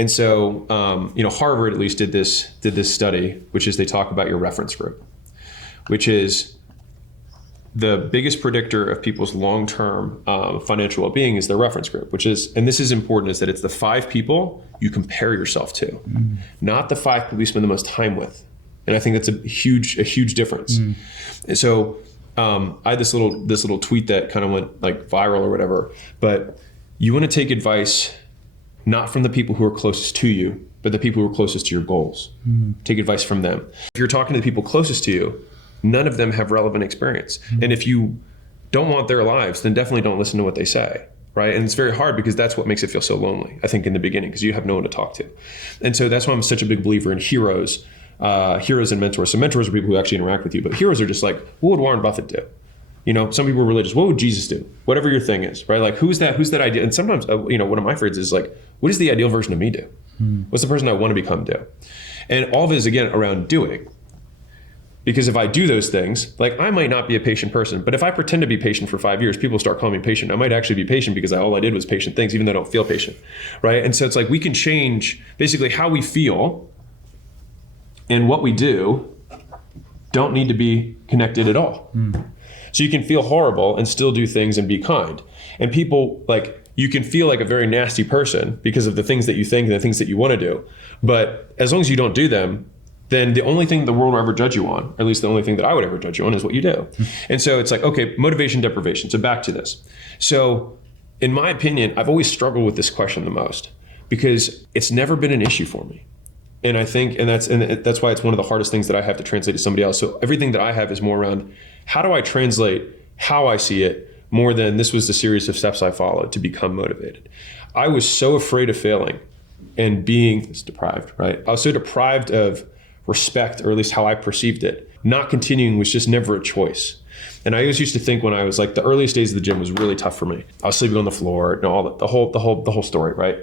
And so, Harvard at least did this study, which is they talk about your reference group, which is the biggest predictor of people's long-term financial well-being is their reference group, and this is important, is that it's the 5 people you compare yourself to, not the 5 people you spend the most time with. And I think that's a huge difference. And so I had this little tweet that kind of went like viral or whatever, but you want to take advice not from the people who are closest to you, but the people who are closest to your goals. Take advice from them. If you're talking to the people closest to you, none of them have relevant experience. And if you don't want their lives, then definitely don't listen to what they say, right? And it's very hard because that's what makes it feel so lonely, I think, in the beginning, because you have no one to talk to. And so that's why I'm such a big believer in heroes and mentors. So mentors are people who actually interact with you, but heroes are just like, what would Warren Buffett do? Some people are religious. What would Jesus do? Whatever your thing is, right? Like, who's that ideal? And sometimes, one of my phrases is like, what does the ideal version of me do? What's the person I want to become do? And all of it is, again, around doing. Because if I do those things, like, I might not be a patient person, but if I pretend to be patient for 5 years, people start calling me patient. I might actually be patient because all I did was patient things, even though I don't feel patient, right? And so it's like, we can change basically how we feel, and what we do don't need to be connected at all. So you can feel horrible and still do things and be kind. And people, like, you can feel like a very nasty person because of the things that you think and the things that you want to do. But as long as you don't do them, then the only thing the world will ever judge you on, or at least the only thing that I would ever judge you on, is what you do. And so it's like, okay, motivation, deprivation. So back to this. So in my opinion, I've always struggled with this question the most because it's never been an issue for me. And I think, and that's why it's one of the hardest things that I have to translate to somebody else. So everything that I have is more around, how do I translate how I see it more than this was the series of steps I followed to become motivated. I was so afraid of failing and being deprived, right? I was so deprived of respect, or at least how I perceived it. Not continuing was just never a choice. And I always used to think, when I was like, the earliest days of the gym was really tough for me. I was sleeping on the floor, all the whole story, right?